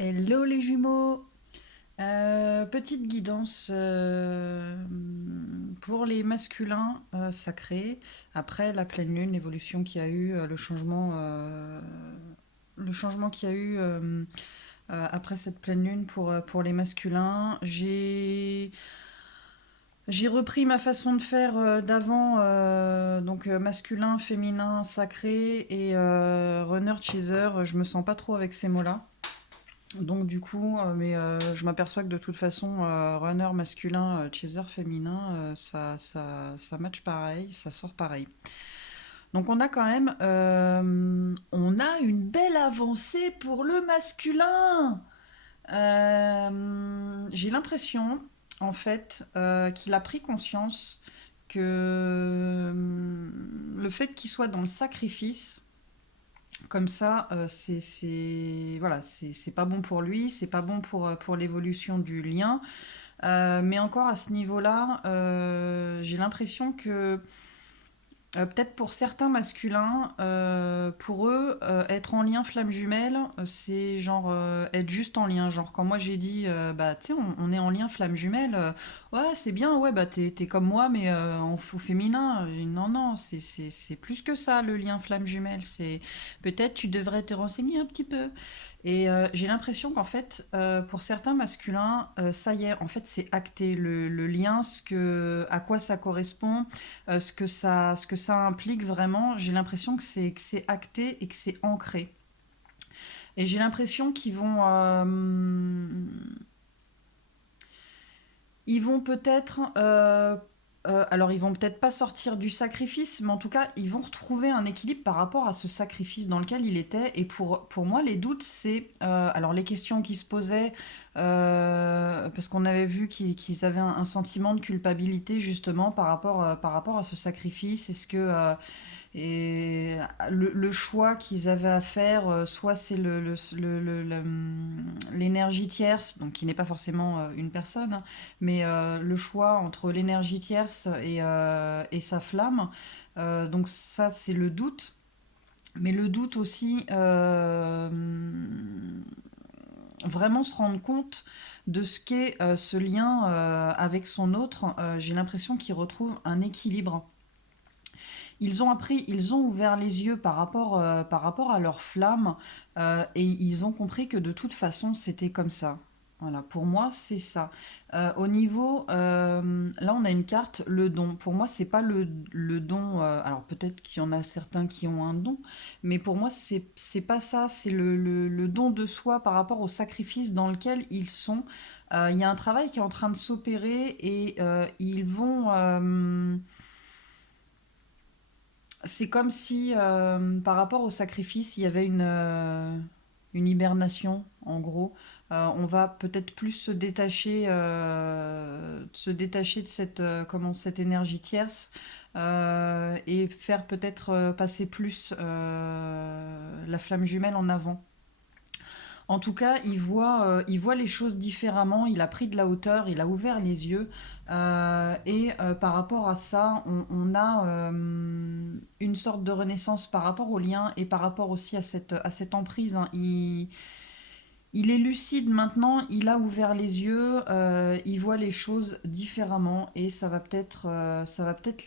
Hello les jumeaux. Petite guidance pour les masculins sacrés après la pleine lune, l'évolution qu'il y a eu, le changement qu'il y a eu après cette pleine lune pour les masculins. J'ai repris ma façon de faire d'avant, donc masculin, féminin, sacré et runner, chaser. Je me sens pas trop avec ces mots-là. Donc du coup, je m'aperçois que de toute façon, runner masculin, chaser féminin, ça match pareil, ça sort pareil. Donc on a quand même, on a une belle avancée pour le masculin. J'ai l'impression, en fait, qu'il a pris conscience que le fait qu'il soit dans le sacrifice, comme ça, voilà, c'est pas bon pour lui, c'est pas bon pour l'évolution du lien. Mais encore à ce niveau-là, j'ai l'impression que peut-être pour certains masculins, pour eux, être en lien flamme jumelle, c'est genre être juste en lien. Genre quand moi j'ai dit, bah tu sais, on est en lien flamme jumelle, ouais c'est bien, ouais bah t'es comme moi mais au féminin. Non non, c'est plus que ça le lien flamme jumelle. C'est peut-être tu devrais te renseigner un petit peu. Et j'ai l'impression qu'en fait, pour certains masculins, ça y est, en fait c'est acté le lien, à quoi ça correspond, ce que ça implique vraiment, j'ai l'impression que c'est acté et que c'est ancré. Et j'ai l'impression ils vont peut-être, alors ils vont peut-être pas sortir du sacrifice, mais en tout cas ils vont retrouver un équilibre par rapport à ce sacrifice dans lequel il était. Et pour moi les doutes c'est, alors les questions qui se posaient, parce qu'on avait vu qu'ils avaient un sentiment de culpabilité justement par rapport à ce sacrifice. Est-ce que et le choix qu'ils avaient à faire, soit c'est l'énergie tierce, donc qui n'est pas forcément une personne, hein, mais le choix entre l'énergie tierce et sa flamme. Donc ça, c'est le doute. Mais le doute aussi, vraiment se rendre compte de ce qu'est ce lien avec son autre. J'ai l'impression qu'il retrouve un équilibre. Ils ont appris, ils ont ouvert les yeux par rapport à leur flamme, et ils ont compris que de toute façon c'était comme ça. Voilà, pour moi c'est ça. Au niveau, là on a une carte, le don. Pour moi c'est pas le don. Alors peut-être qu'il y en a certains qui ont un don, mais pour moi c'est pas ça. C'est le don de soi par rapport au sacrifice dans lequel ils sont. Il y a un travail qui est en train de s'opérer et ils vont. C'est comme si, par rapport au sacrifice, il y avait une hibernation, en gros. On va peut-être plus se détacher de cette énergie tierce, et faire peut-être passer plus la flamme jumelle en avant. En tout cas, il voit les choses différemment, il a pris de la hauteur, il a ouvert les yeux. Et par rapport à ça, on a une sorte de renaissance par rapport au lien et par rapport aussi à cette emprise, hein. Il est lucide maintenant, il a ouvert les yeux, il voit les choses différemment et ça va peut-être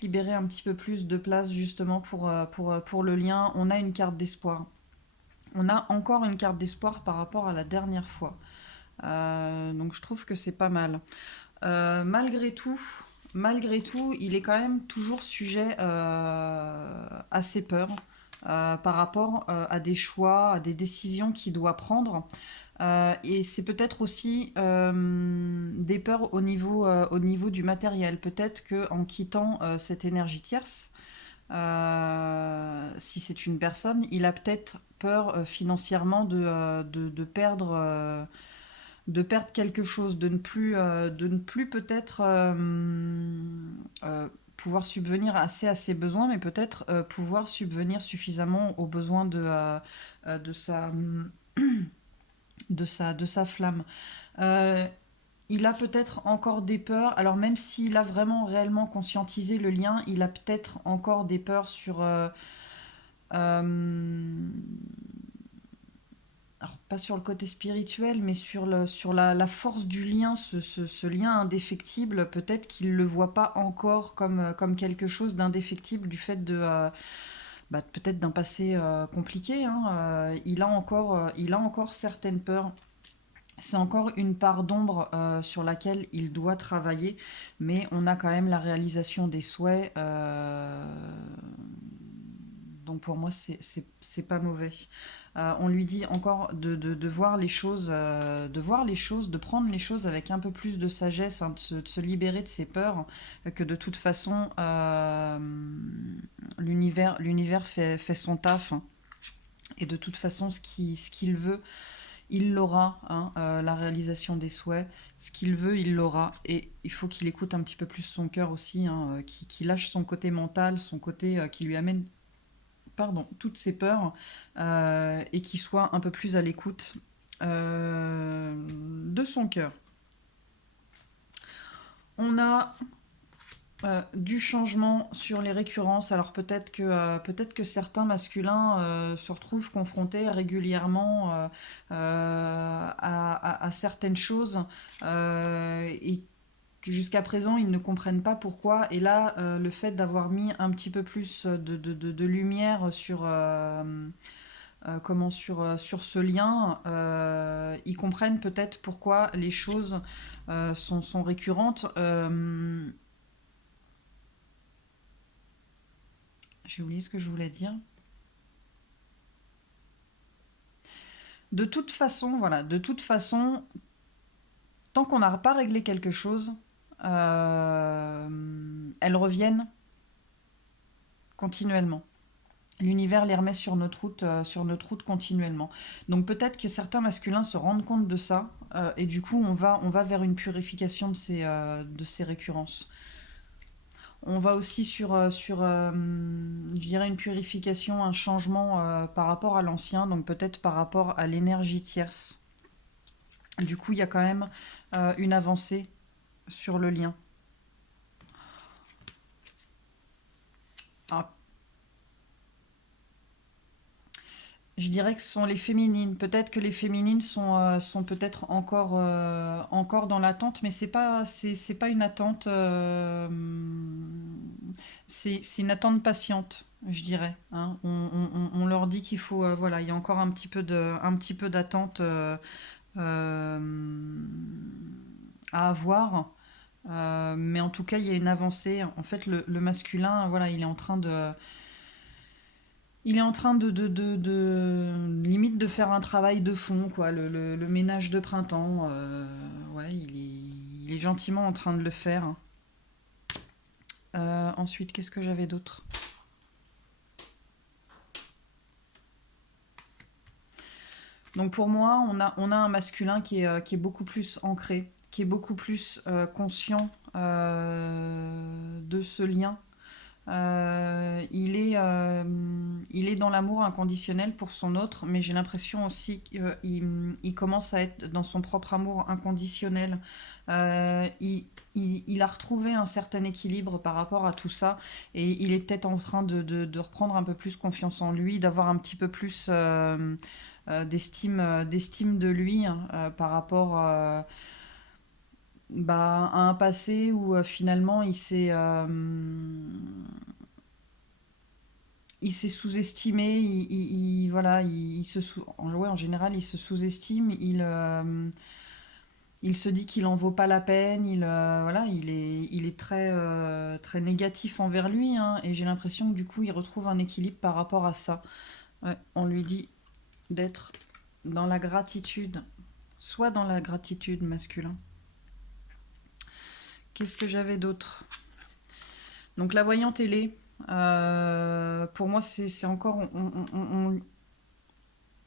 libérer un petit peu plus de place justement pour le lien. On a une carte d'espoir. On a encore une carte d'espoir par rapport à la dernière fois. Donc je trouve que c'est pas mal. Malgré tout, il est quand même toujours sujet à ses peurs, par rapport à des choix, à des décisions qu'il doit prendre. Et c'est peut-être aussi des peurs au niveau du matériel. Peut-être qu'en quittant cette énergie tierce, si c'est une personne, il a peut-être peur financièrement de perdre quelque chose, de ne plus peut-être pouvoir subvenir assez à ses besoins, mais peut-être pouvoir subvenir suffisamment aux besoins de de sa flamme. Euh, il a peut-être encore des peurs, alors même s'il a vraiment réellement conscientisé le lien, il a peut-être encore des peurs sur euh, alors pas sur le côté spirituel, mais sur la force du lien, ce lien indéfectible, peut-être qu'il le voit pas encore comme quelque chose d'indéfectible du fait bah, peut-être d'un passé compliqué, hein. Il a encore certaines peurs. C'est encore une part d'ombre sur laquelle il doit travailler, mais on a quand même la réalisation des souhaits. Donc pour moi, c'est pas mauvais. On lui dit encore de voir les choses, de prendre les choses avec un peu plus de sagesse, hein, de se libérer de ses peurs, que de toute façon, l'univers fait son taf, hein. Et de toute façon, ce qu'il veut, il l'aura, hein, la réalisation des souhaits. Ce qu'il veut, il l'aura. Et il faut qu'il écoute un petit peu plus son cœur aussi, hein, qu'il lâche son côté mental, son côté qui lui amène, pardon, toutes ses peurs, et qu'il soit un peu plus à l'écoute de son cœur. On a du changement sur les récurrences. Alors peut-être que certains masculins se retrouvent confrontés régulièrement à certaines choses et que jusqu'à présent ils ne comprennent pas pourquoi. Et là, le fait d'avoir mis un petit peu plus de lumière sur ce lien, ils comprennent peut-être pourquoi les choses sont récurrentes. J'ai oublié ce que je voulais dire. De toute façon, voilà, de toute façon, tant qu'on n'a pas réglé quelque chose, elles reviennent continuellement. L'univers les remet sur notre route continuellement. Donc peut-être que certains masculins se rendent compte de ça, et du coup on va vers une purification de ces récurrences. On va aussi je dirais, une purification, un changement par rapport à l'ancien, donc peut-être par rapport à l'énergie tierce. Du coup, il y a quand même une avancée sur le lien. Ah, je dirais que ce sont les féminines. Peut-être que les féminines sont peut-être encore dans l'attente, mais c'est pas une attente. C'est une attente patiente, je dirais, hein. On leur dit qu'il faut, voilà, il y a encore un petit peu d'attente euh, à avoir. Mais en tout cas, il y a une avancée. En fait, le masculin, voilà, limite de faire un travail de fond, quoi, le ménage de printemps. Ouais, il est gentiment en train de le faire. Ensuite, qu'est-ce que j'avais d'autre? Donc pour moi, on a un masculin qui est beaucoup plus ancré, qui est beaucoup plus conscient de ce lien. Il est dans l'amour inconditionnel pour son autre, mais j'ai l'impression aussi qu'il commence à être dans son propre amour inconditionnel. Il a retrouvé un certain équilibre par rapport à tout ça, et il est peut-être en train de reprendre un peu plus confiance en lui, d'avoir un petit peu plus d'estime de lui, par rapport bah, à un passé où finalement il s'est sous-estimé, voilà, ouais, en général, il se sous-estime, il se dit qu'il en vaut pas la peine, voilà, il est très, très négatif envers lui, hein, et j'ai l'impression que du coup, il retrouve un équilibre par rapport à ça. Ouais, on lui dit d'être dans la gratitude, soit dans la gratitude masculin. Qu'est-ce que j'avais d'autre? Donc la voyante ailée, pour moi, c'est encore,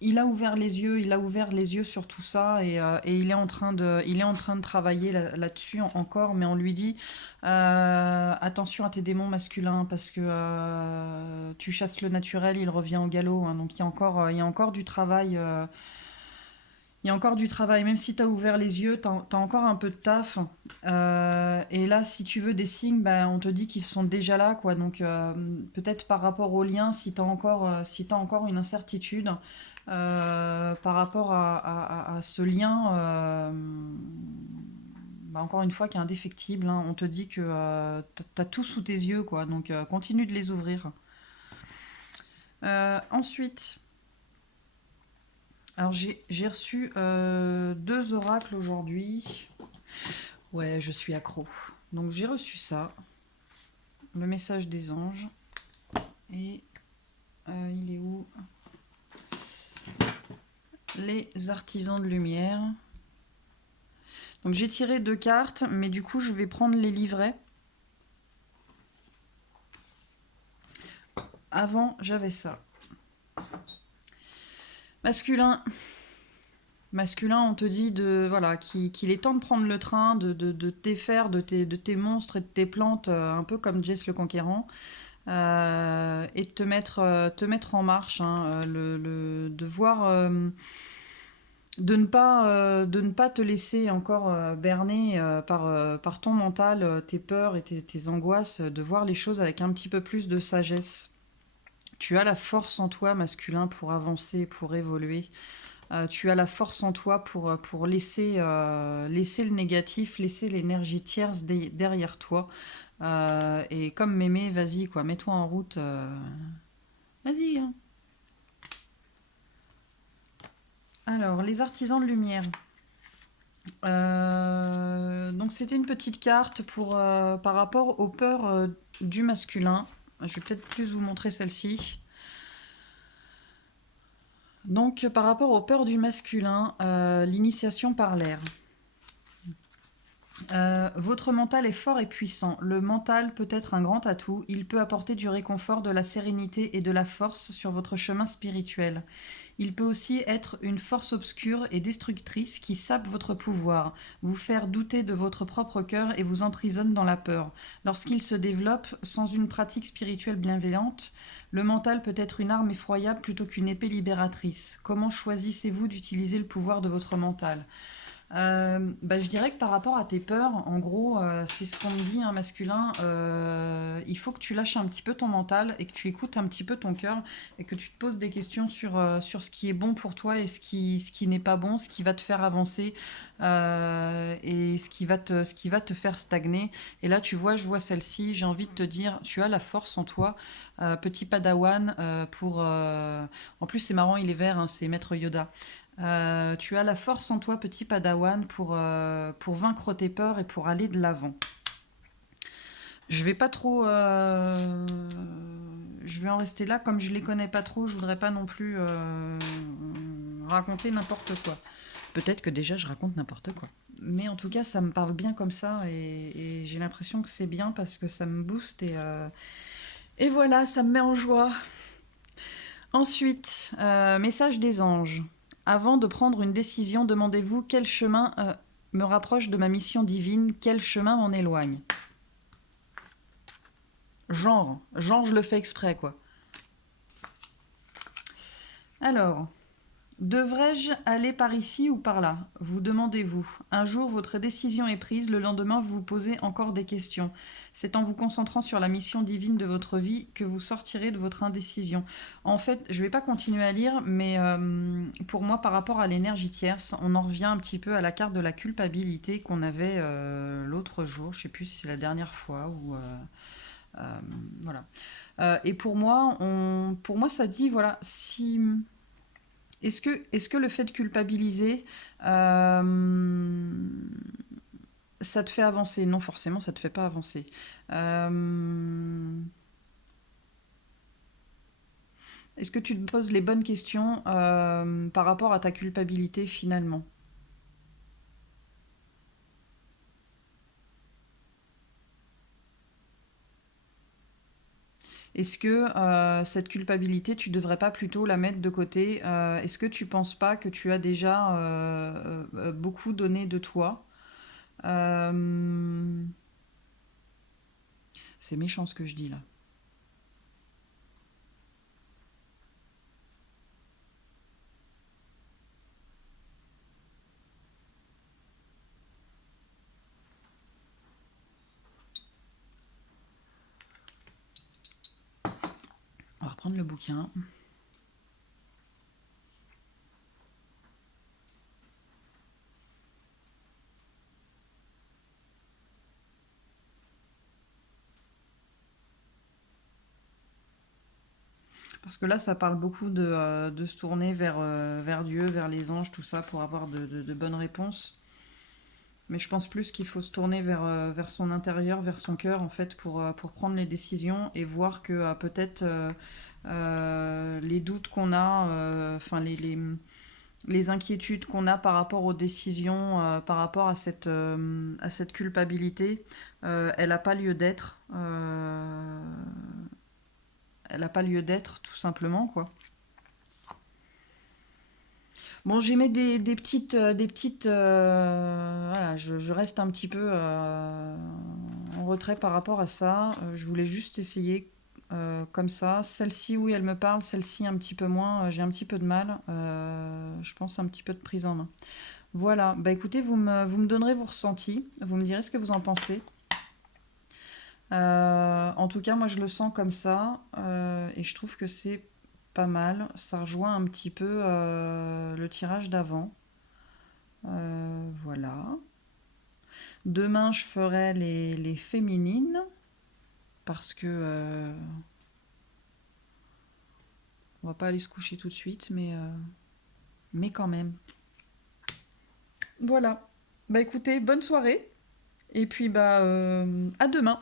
il a ouvert les yeux, sur tout ça, et il est en train de travailler là-dessus encore, mais on lui dit attention à tes démons masculins, parce que tu chasses le naturel, il revient au galop, hein. Donc il y a encore du travail. Il y a encore du travail, même si tu as ouvert les yeux, tu as encore un peu de taf. Et là, si tu veux des signes, bah, on te dit qu'ils sont déjà là, quoi. Donc peut-être par rapport au lien, si tu as encore une incertitude, par rapport à ce lien, bah, encore une fois, qui est indéfectible, hein. On te dit que t'as tout sous tes yeux, quoi. Donc continue de les ouvrir. Ensuite, alors j'ai reçu 2 oracles aujourd'hui. Ouais, je suis accro. Donc j'ai reçu ça, le message des anges. Et il est où? Les artisans de lumière. Donc j'ai tiré 2 cartes, mais du coup je vais prendre les livrets. Avant, j'avais ça. Masculin. Masculin, on te dit voilà, qu'il est temps de prendre le train, de te défaire de tes monstres et de tes plantes, un peu comme Jess le Conquérant, et de te mettre en marche, hein, de voir, de ne pas te laisser encore berner par ton mental, tes peurs et tes angoisses, de voir les choses avec un petit peu plus de sagesse. Tu as la force en toi, masculin, pour avancer, pour évoluer. Tu as la force en toi pour laisser le négatif, laisser l'énergie tierce derrière toi. Et comme mémé, vas-y, quoi, mets-toi en route. Vas-y, hein. Alors, les artisans de lumière. Donc, c'était une petite carte par rapport aux peurs du masculin. Je vais peut-être plus vous montrer celle-ci. Donc, par rapport aux peurs du masculin, l'initiation par l'air. Votre mental est fort et puissant. Le mental peut être un grand atout. Il peut apporter du réconfort, de la sérénité et de la force sur votre chemin spirituel. Il peut aussi être une force obscure et destructrice qui sape votre pouvoir, vous faire douter de votre propre cœur et vous emprisonne dans la peur. Lorsqu'il se développe sans une pratique spirituelle bienveillante, le mental peut être une arme effroyable plutôt qu'une épée libératrice. Comment choisissez-vous d'utiliser le pouvoir de votre mental ? Bah, je dirais que par rapport à tes peurs, en gros, c'est ce qu'on me dit, un masculin, il faut que tu lâches un petit peu ton mental et que tu écoutes un petit peu ton cœur et que tu te poses des questions sur ce qui est bon pour toi et ce qui n'est pas bon, ce qui va te faire avancer et ce qui va te faire stagner. Et là, tu vois, je vois celle-ci, j'ai envie de te dire, tu as la force en toi, petit padawan, en plus, c'est marrant, il est vert, hein, c'est Maître Yoda. Tu as la force en toi, petit padawan, pour vaincre tes peurs et pour aller de l'avant. Je vais pas trop. Je vais en rester là. Comme je les connais pas trop, je voudrais pas non plus raconter n'importe quoi. Peut-être que déjà je raconte n'importe quoi. Mais en tout cas, ça me parle bien comme ça et j'ai l'impression que c'est bien parce que ça me booste et voilà, ça me met en joie. Ensuite, message des anges. Avant de prendre une décision, demandez-vous quel chemin me rapproche de ma mission divine, quel chemin m'en éloigne. Genre, je le fais exprès, quoi. Alors, devrais-je aller par ici ou par là? Vous demandez-vous. Un jour, votre décision est prise, le lendemain, vous vous posez encore des questions. C'est en vous concentrant sur la mission divine de votre vie que vous sortirez de votre indécision. En fait, je ne vais pas continuer à lire, mais pour moi, par rapport à l'énergie tierce, on en revient un petit peu à la carte de la culpabilité qu'on avait l'autre jour. Je ne sais plus si c'est la dernière fois ou... voilà. Et pour moi, ça dit, voilà, si... Est-ce que le fait de culpabiliser, ça te fait avancer? Non, forcément, ça te fait pas avancer. Est-ce que tu te poses les bonnes questions par rapport à ta culpabilité finalement? Est-ce que cette culpabilité, tu devrais pas plutôt la mettre de côté? Est-ce que tu penses pas que tu as déjà beaucoup donné de toi? Euh, C'est méchant ce que je dis là. On va reprendre le bouquin. Parce que là, ça parle beaucoup de se tourner vers Dieu, vers les anges, tout ça, pour avoir de bonnes réponses. Mais je pense plus qu'il faut se tourner vers son intérieur, vers son cœur, en fait, pour prendre les décisions et voir que peut-être les doutes qu'on a, enfin les inquiétudes qu'on a par rapport aux décisions, par rapport à cette culpabilité, elle n'a pas lieu d'être. Elle n'a pas lieu d'être, tout simplement, quoi. Bon, j'ai mis voilà, je reste un petit peu en retrait par rapport à ça. Je voulais juste essayer comme ça. Celle-ci, oui, elle me parle. Celle-ci, un petit peu moins. J'ai un petit peu de mal. Je pense un petit peu de prise en main. Voilà. Bah écoutez, vous me donnerez vos ressentis. Vous me direz ce que vous en pensez. En tout cas, moi, je le sens comme ça. Et je trouve que c'est pas mal. Ça rejoint un petit peu le tirage d'avant. Voilà. Demain, je ferai les féminines parce que on va pas aller se coucher tout de suite, mais quand même. Voilà. Bah écoutez, bonne soirée et puis bah à demain.